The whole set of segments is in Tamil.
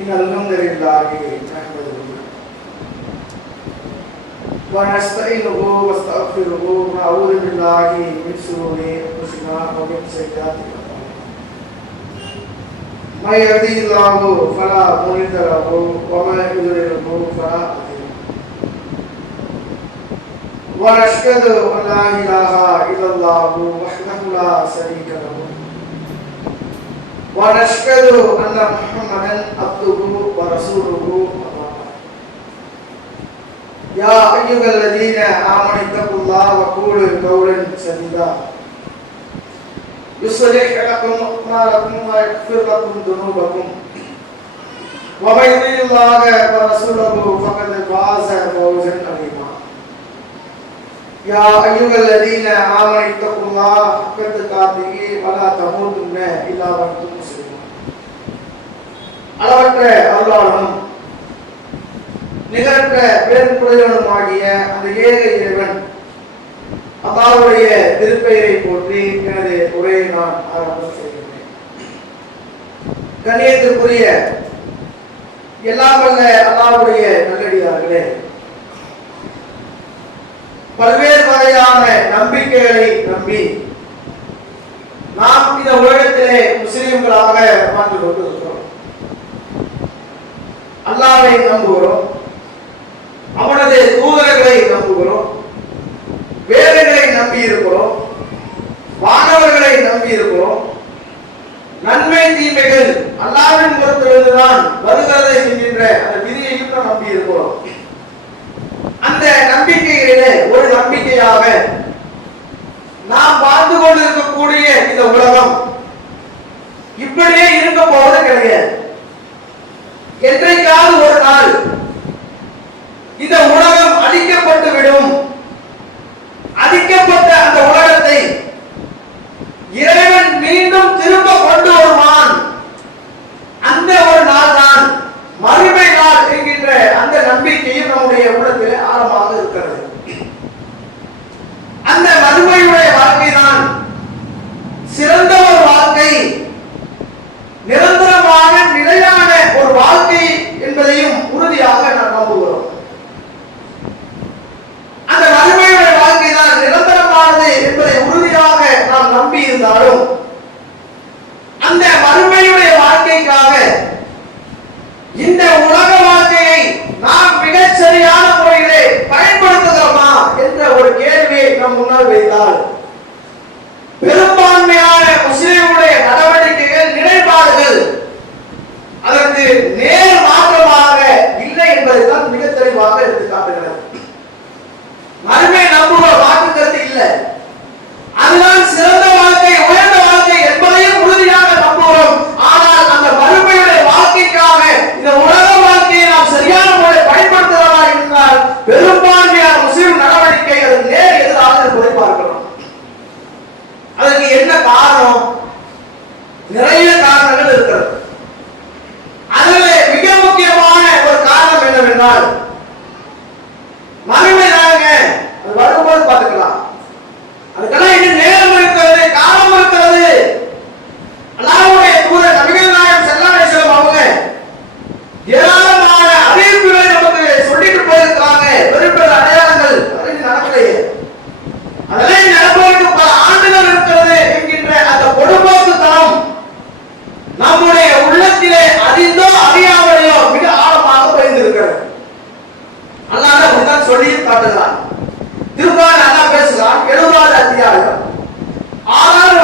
إن الحمد لله نحمده ونستعينه واستغفره ونعوذ بالله من شرور أنفسنا ومن سيئات من يهده الله فلا مضل له ومن يضلله فلا هادي ونشهد أن لا إله إلا الله وحده لا شريك له. ونشهد أن محمدا عبده ورسوله. يا أيها الذين آمنوا اتقوا الله وقولوا قولا سديدا. يصلح لكم أعمالكم ويغفر لكم ذنوبكم. ومن يطع الله ورسوله فقد فاز فوزا عظيما. يا أيها الذين آمنوا اتقوا الله حق تقاته ولا تموتن إلا وأنتم அளவற்ற அருளாளனும் நிகரற்ற பேருக்குடையவனுமாகிய அந்த ஏக இறைவன் அப்பாவுடைய திருப்பெயரை போற்றி எனது உரையை நான் ஆரம்பம் செய்கின்றேன். கண்ணியத்திற்குரிய எல்லாம் வல்ல அல்லாவுடைய நல்லடியார்களே பல்வேறு வகையான நம்பிக்கைகளை நம்பி நாம் இந்த உலகத்திலே முஸ்லிம்களாக வாழ்ந்து கொண்டிருக்கிறோம். அல்லாவை நம்புகிறோம். அவனது தூதர்களை நம்புகிறோம். வேதங்களை நம்பி இருக்கிறோம் வானவர்களை நம்பி இருக்கிறோம் நன்மை தீமைகள் அல்லாவின் புறத்திலிருந்துதான் வருகிறது என்கின்ற அந்த விதியையும் நாம் நம்பி இருக்கிறோம் அந்த நம்பிக்கைகளிலே ஒரு நம்பிக்கையாக நாம் பார்த்து கொண்டிருக்கக்கூடிய இந்த உலகம் இப்படியே இருக்க போவது கிடையாது. என்றைக்காவது ஒரு நாள் இந்த உலகம் அழிக்கப்பட்டு விடும் அழிக்கப்பட்டு அப்படித்தான் காட்டுகிறான் திருப்பாடு அல்லாஹ் பேசுகிறான் எழுபதாவது அத்தியாயம் ஆறாவது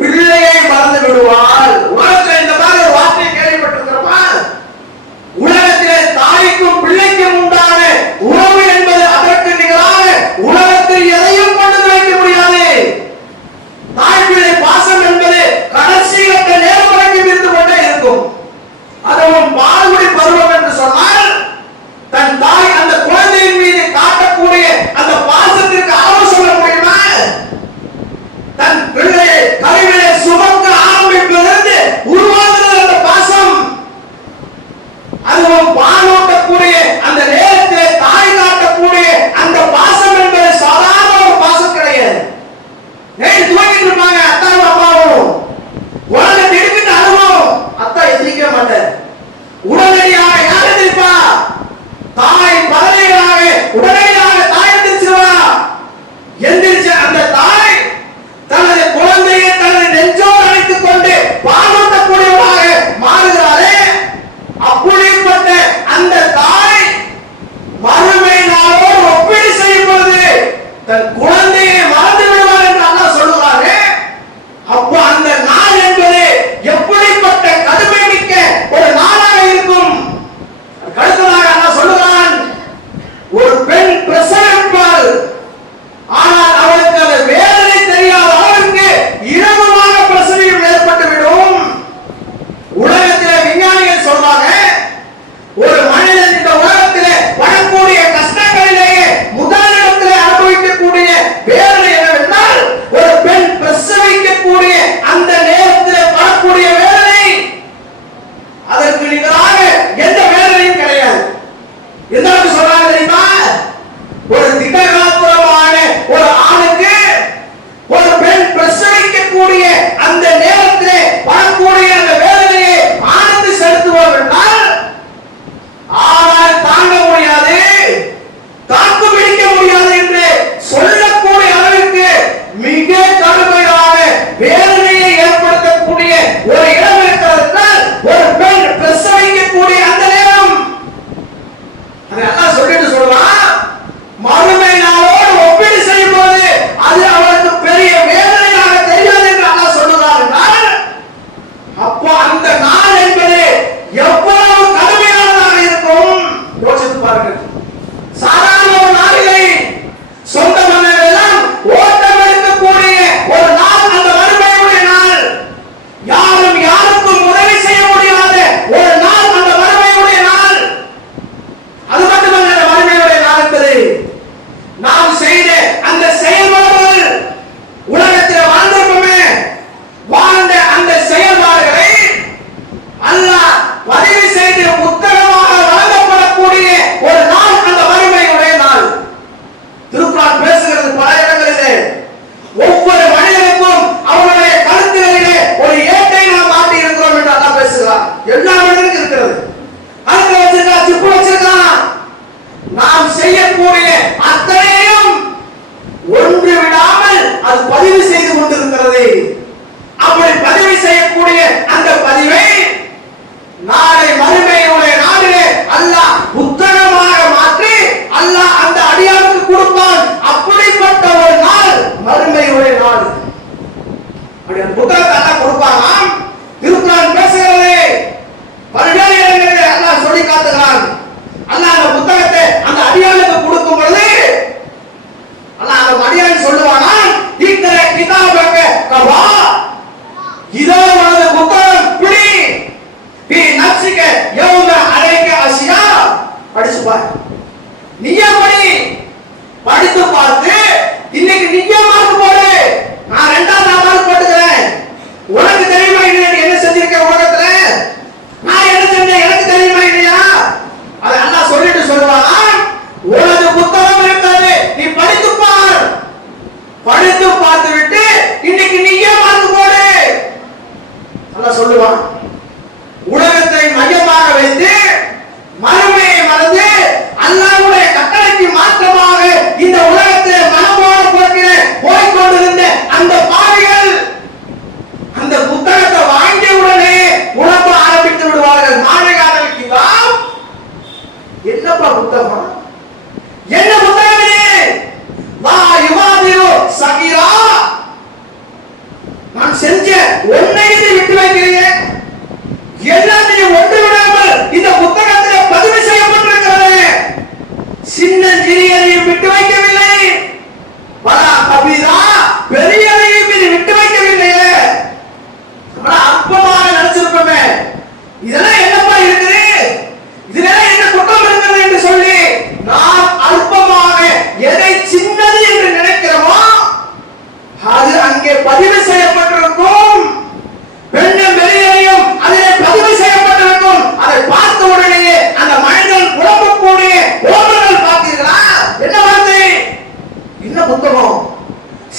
பிள்ளை உடனடியாக யார் எதிர்ப்பா தாய் நப்சிக்க யௌம அலைக்க அசியா படிச்சு பாரு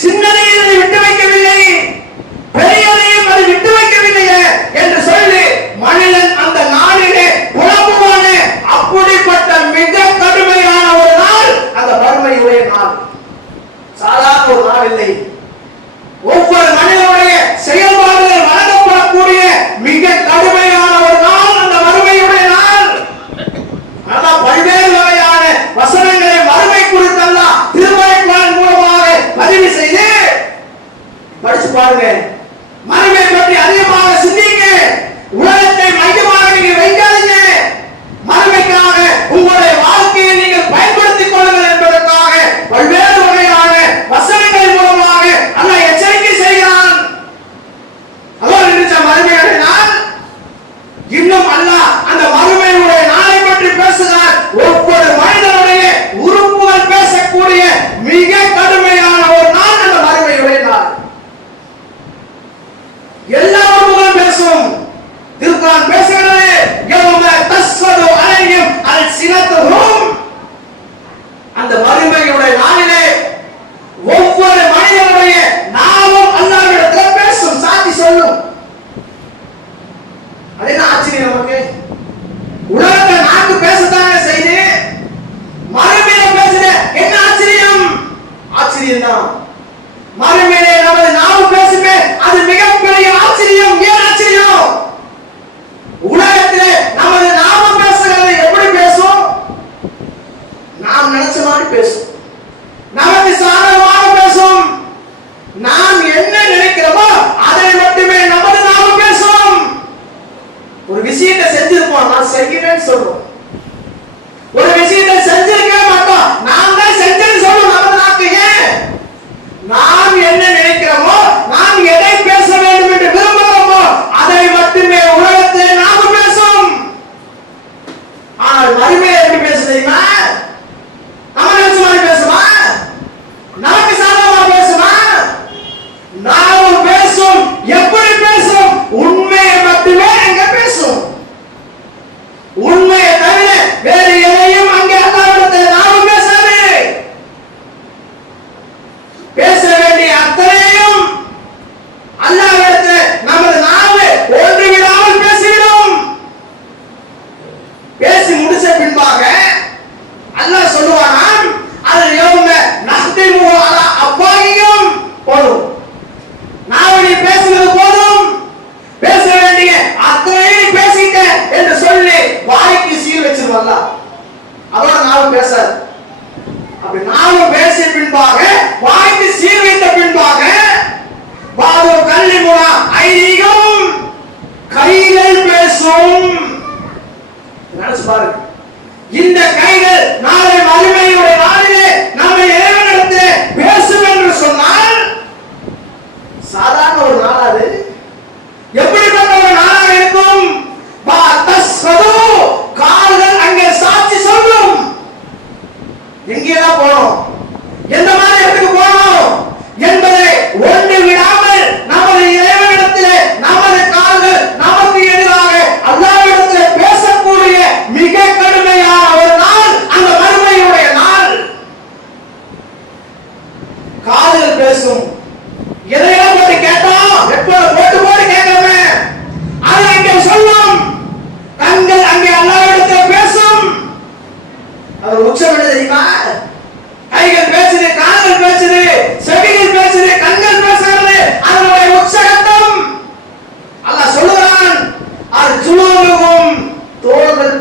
சின்னதையும்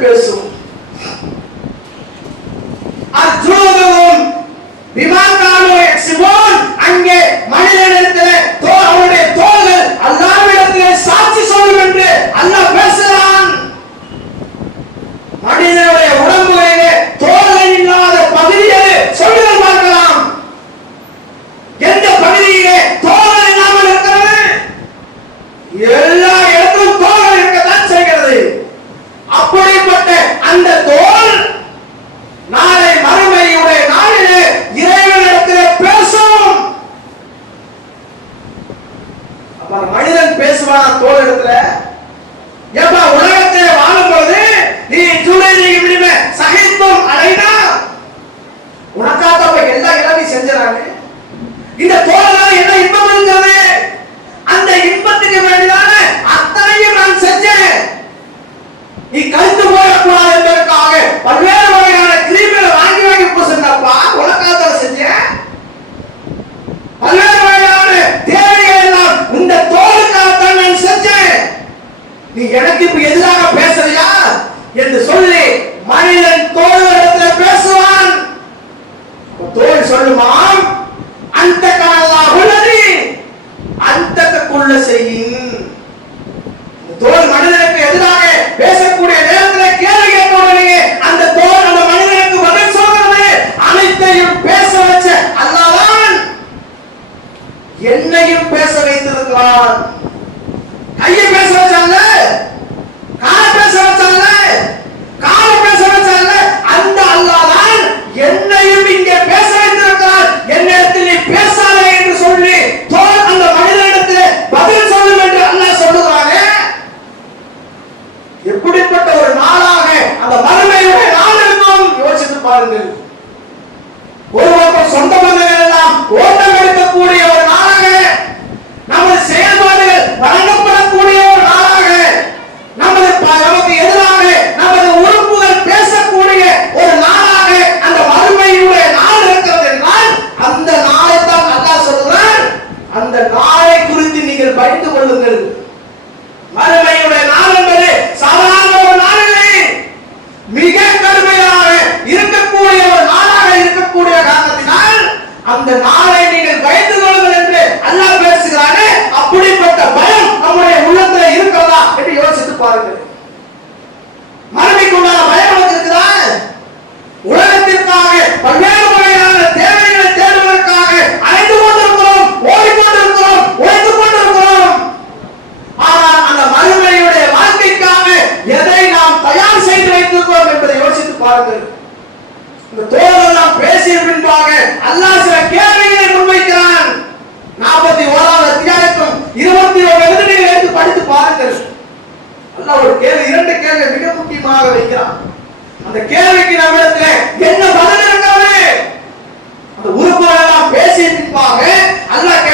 person கொடுப்பான் கையை பேச வச்சான்ல காலை பேச வச்சான்ல காலை பேச வச்சான்ல அந்த அல்லாதான் என்னையும் இங்கே பேச வைத்திருக்கிறார். என்னிடத்தில் நீ பேசாத என்று சொல்லி தோல் அந்த மனிதனிடத்தில் பதில் சொல்லும் என்று அல்லாஹ் சொல்லுகிறாங்க எப்படிப்பட்ட ஒரு நாளாக அந்த மறுமையுடைய நாள் இருக்கும்? யோசித்து பாருங்கள். அந்த நாளை குறித்து நீங்கள் பயந்து கொள்ளுங்கள். மறுமையுடைய நாள் என்பது சாதாரண ஒரு நாள் இல்லை மிக கடுமையாக இருக்கக்கூடிய ஒரு நாளாக இருக்கக்கூடிய காரணத்தினால் அந்த நாளை நீங்கள் பயந்து கொள்ளுங்கள் என்று அல்லாஹ் பேசுகிறானே அப்படிப்பட்ட பயம் நம்முடைய உள்ளத்துல இருக்கிறதா என்று யோசித்து பாருங்கள். மறுமைக்குள்ளான பயம் கொண்டிருக்கிறோம் என்பதை யோசித்து பாருங்கள். இந்த தோழர்களெல்லாம் பேசிய பின்பாக அல்லாஹ் சில கேள்விகளை முன்வைக்கிறான். நாற்பத்தி ஓராவது அத்தியாயத்தும் இருபத்தி ஓரு எழுதுகளை எடுத்து படித்து பாருங்கள். அல்லாஹ் ஒரு கேள்வி இரண்டு கேள்வி மிக முக்கியமாக வைக்கிறான். அந்த கேள்விக்கு நம்மிடத்துல என்ன பதில் இருக்கிறது அந்த உறுப்பினர் எல்லாம் பேசிய பின்பாக அல்லாஹ்